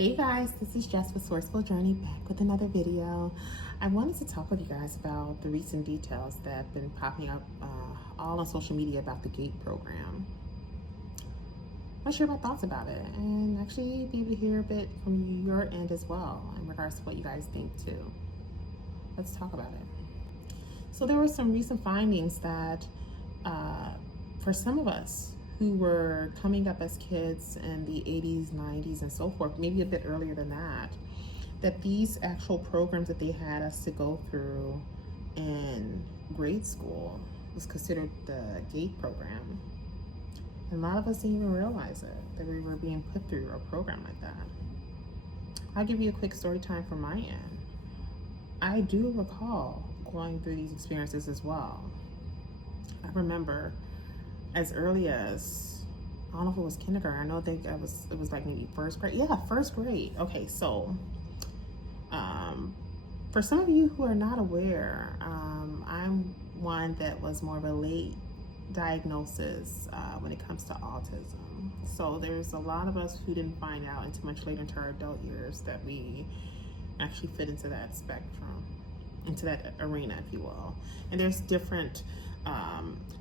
Hey guys, this is Jess with Sourceful Journey back with another video. I wanted to talk with you guys about the recent details that have been popping up all on social media about the GATE program. I'll share my thoughts about it and actually be able to hear a bit from your end as well in regards to what you guys think too. Let's talk about it. So there were some recent findings that for some of us who were coming up as kids in the 80s, 90s, and so forth, maybe a bit earlier than that these actual programs that they had us to go through in grade school was considered the GATE program. And a lot of us didn't even realize it, that we were being put through a program like that. I'll give you a quick story time from my end. I do recall going through these experiences as well. I remember as early as, I don't know if it was kindergarten. I know it was like maybe first grade. Yeah, first grade. Okay, so for some of you who are not aware, I'm one that was more of a late diagnosis when it comes to autism. So there's a lot of us who didn't find out until much later into our adult years that we actually fit into that spectrum, into that arena, if you will. And there's different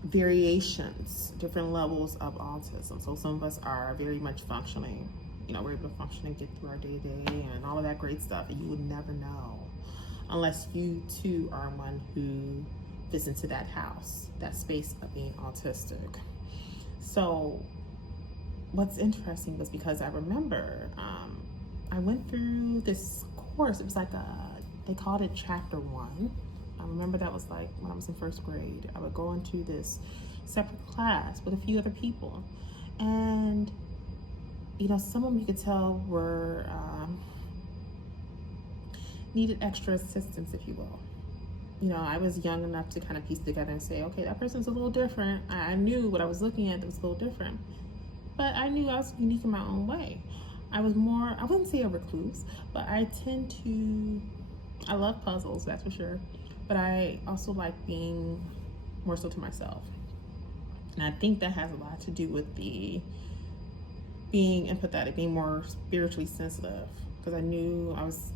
variations, different levels of autism. So some of us are very much functioning, we're able to function and get through our day-to-day and all of that great stuff, and you would never know unless you too are one who fits into that house, that space of being autistic. So what's interesting was because I remember I went through this course. It was like they called it Chapter 1. I remember that was like when I was in first grade. I would go into this separate class with a few other people. And, some of them you could tell were, needed extra assistance, if you will. I was young enough to kind of piece together and say, okay, that person's a little different. I knew what I was looking at that was a little different. But I knew I was unique in my own way. I was more, I wouldn't say a recluse, but I love puzzles, that's for sure. But I also like being more so to myself. And I think that has a lot to do with being empathetic, being more spiritually sensitive, because I knew I was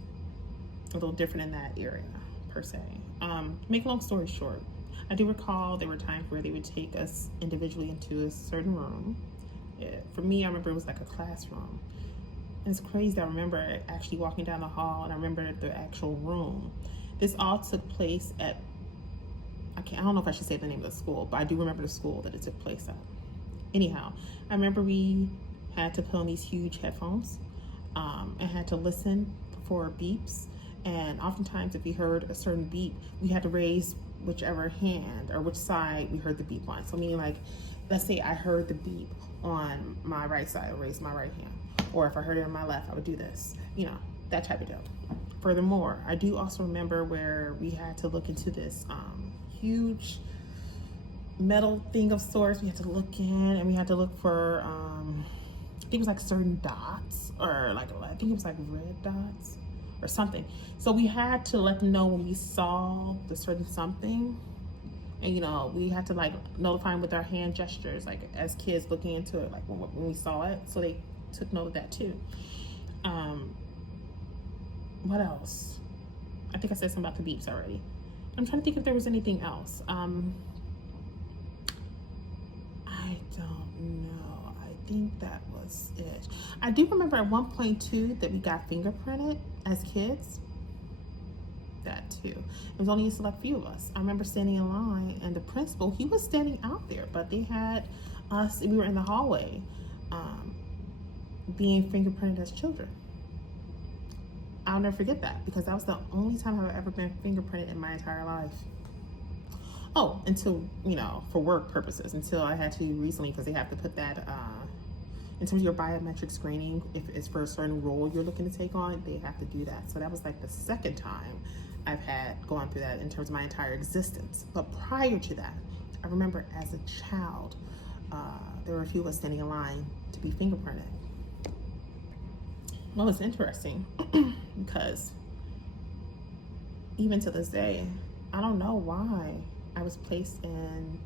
a little different in that area, per se. To make a long story short, I do recall there were times where they would take us individually into a certain room. For me, I remember it was like a classroom. And it's crazy, I remember actually walking down the hall, and I remember the actual room. This all took place at, I don't know if I should say the name of the school, but I do remember the school that it took place at. Anyhow, I remember we had to put on these huge headphones and had to listen for beeps. And oftentimes if we heard a certain beep, we had to raise whichever hand or which side we heard the beep on. So meaning, like, let's say I heard the beep on my right side, I raised my right hand. Or if I heard it on my left, I would do this, that type of deal. Furthermore, I do also remember where we had to look into this huge metal thing of sorts. We had to look in, and we had to look for, I think it was like certain dots, or like, I think it was like red dots or something. So we had to let them know when we saw the certain something. And, we had to like notify them with our hand gestures, like as kids looking into it, like when we saw it. So they took note of that too. What else? I think I said something about the beeps already. I'm trying to think if there was anything else. I don't know. I think that was it. I do remember at one point too that we got fingerprinted as kids. That too. It was only a select few of us. I remember standing in line, and the principal, he was standing out there, but they had us, we were in the hallway, being fingerprinted as children. I'll never forget that, because that was the only time I've ever been fingerprinted in my entire life. Oh, until, for work purposes, until I had to recently, because they have to put that, in terms of your biometric screening, if it's for a certain role you're looking to take on, they have to do that. So that was like the second time I've gone through that in terms of my entire existence. But prior to that, I remember as a child, there were a few of us standing in line to be fingerprinted. Well, it's interesting because even to this day, I don't know why I was placed in,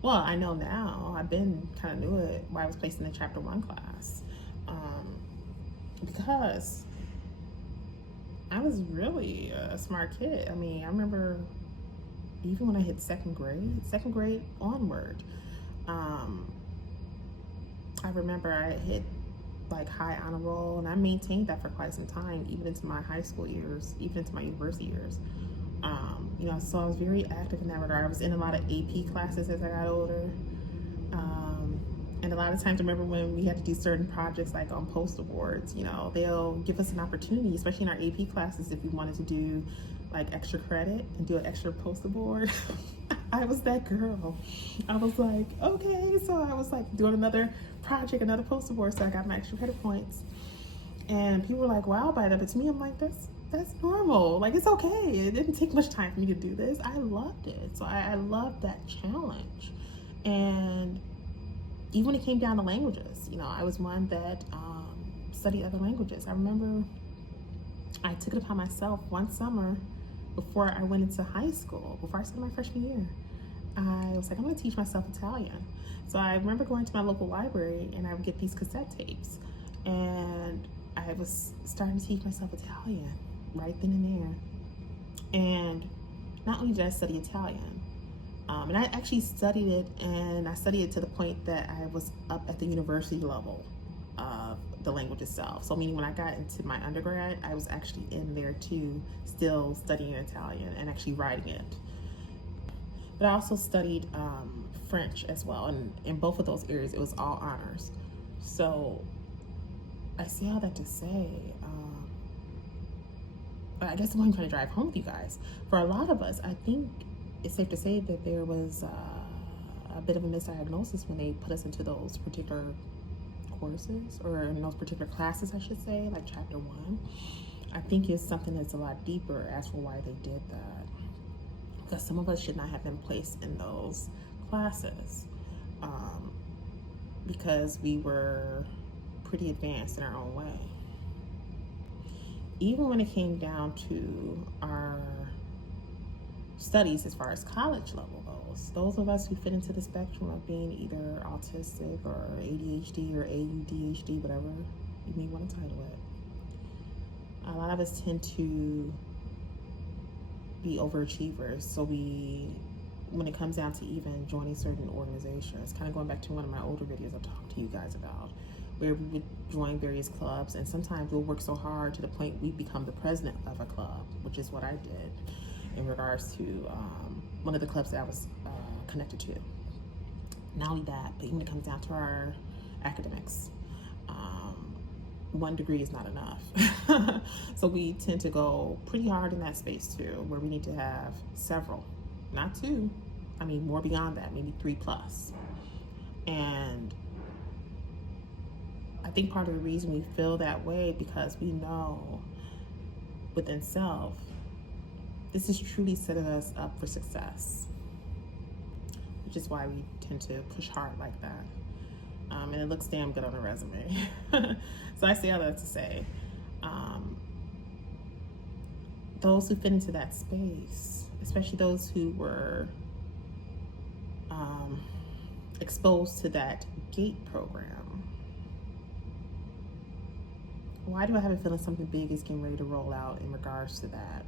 well, I know now, I've been kind of new it, why I was placed in the Chapter 1 class. because I was really a smart kid. I mean, I remember even when I hit second grade onward, I remember I hit like high honor roll, and I maintained that for quite some time, even into my high school years, even into my university years. So I was very active in that regard. I was in a lot of AP classes as I got older. And a lot of times, I remember when we had to do certain projects like on poster boards, they'll give us an opportunity, especially in our AP classes, if we wanted to do like extra credit and do an extra poster board. I was that girl. I was like, okay, so I was like doing another project, another poster board, so I got my extra credit points. And people were like, wow, by that, but to me, I'm like, that's normal. Like, it's okay. It didn't take much time for me to do this. I loved it. So I loved that challenge. And even when it came down to languages, I was one that studied other languages. I remember I took it upon myself one summer before I went into high school, before I started my freshman year. I was like, I'm going to teach myself Italian. So I remember going to my local library, and I would get these cassette tapes. And I was starting to teach myself Italian right then and there. And not only did I study Italian, and I actually studied it, and I studied it to the point that I was up at the university level of the language itself. So meaning when I got into my undergrad, I was actually in there too, still studying Italian and actually writing it. But I also studied French as well, and in both of those areas, it was all honors. So I say all that to say, I guess what I'm trying to drive home with you guys, for a lot of us, I think it's safe to say that there was a bit of a misdiagnosis when they put us into those particular courses, or in those particular classes, I should say, like chapter 1. I think it's something that's a lot deeper as for why they did that. Because some of us should not have been placed in those classes because we were pretty advanced in our own way. Even when it came down to our studies as far as college level goes, those of us who fit into the spectrum of being either autistic or ADHD or AUDHD, whatever you may want to title it, a lot of us tend to be overachievers. So when it comes down to even joining certain organizations, kind of going back to one of my older videos I talked to you guys about, where we would join various clubs, and sometimes we'll work so hard to the point we become the president of a club, which is what I did in regards to one of the clubs that I was connected to. Not only that, but even when it comes down to our academics, one degree is not enough. So we tend to go pretty hard in that space too, where we need to have several, not 2, I mean more beyond that, maybe 3+. And I think part of the reason we feel that way because we know within self, this is truly setting us up for success, which is why we tend to push hard like that. And it looks damn good on a resume. So I say all that to say, those who fit into that space, especially those who were exposed to that GATE program. Why do I have a feeling something big is getting ready to roll out in regards to that?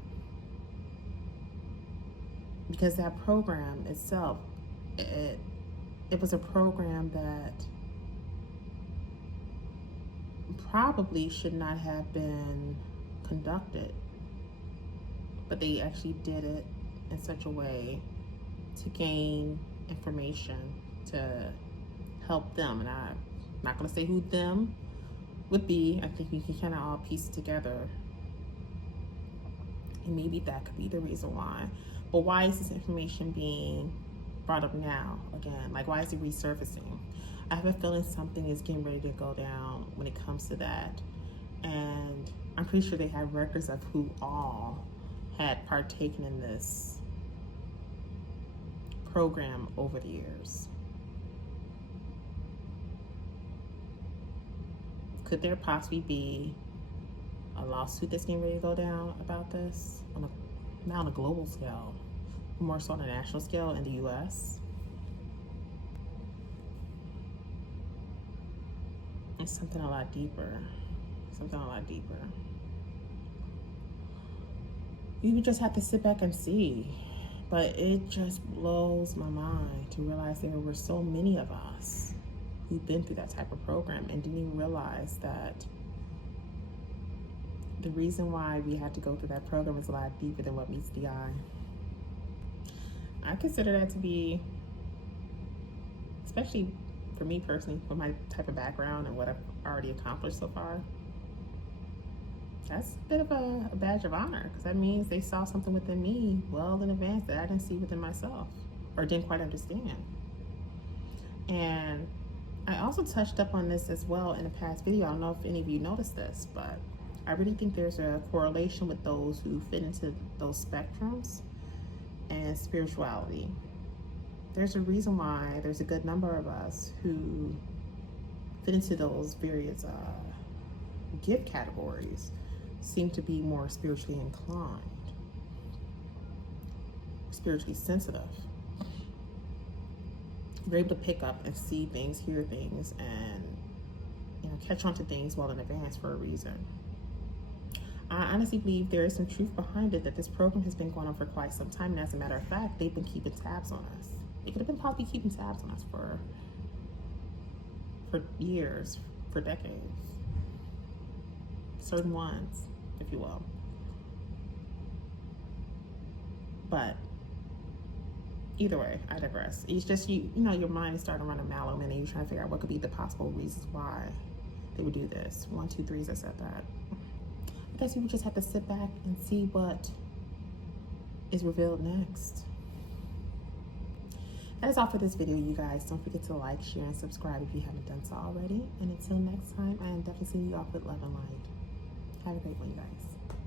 Because that program itself, it was a program that probably should not have been conducted, but they actually did it in such a way to gain information to help them. And I'm not going to say who them would be. I think we can kind of all piece it together, and maybe that could be the reason why. But why is this information being brought up now again? Like, why is it resurfacing? I have a feeling something is getting ready to go down when it comes to that. And I'm pretty sure they have records of who all had partaken in this program over the years. Could there possibly be a lawsuit that's getting ready to go down about this? Not on a global scale, more so on a national scale in the US. It's something a lot deeper. something a lot deeper. You would just have to sit back and see. But it just blows my mind to realize there were so many of us who've been through that type of program and didn't even realize that the reason why we had to go through that program is a lot deeper than what meets the eye. I consider that to be, especially for me personally, for my type of background and what I've already accomplished so far, that's a bit of a badge of honor, because that means they saw something within me well in advance that I didn't see within myself or didn't quite understand. And I also touched up on this as well in a past video. I don't know if any of you noticed this, but I really think there's a correlation with those who fit into those spectrums and spirituality. There's a reason why there's a good number of us who fit into those various gift categories seem to be more spiritually inclined, spiritually sensitive. You're able to pick up and see things, hear things, and catch on to things well in advance for a reason. I honestly believe there is some truth behind it, that this program has been going on for quite some time, and as a matter of fact, they've been keeping tabs on us. They could have been probably keeping tabs on us for years, for decades. Certain ones, if you will. But either way, I digress. It's just your mind is starting to run a mile a minute. You're trying to figure out what could be the possible reasons why they would do this. 1, 2, 3, as I said that. I guess you would just have to sit back and see what is revealed next. That is all for this video, you guys. Don't forget to like, share, and subscribe if you haven't done so already. And until next time, I am definitely seeing you off with love and light. Have a great one, you guys.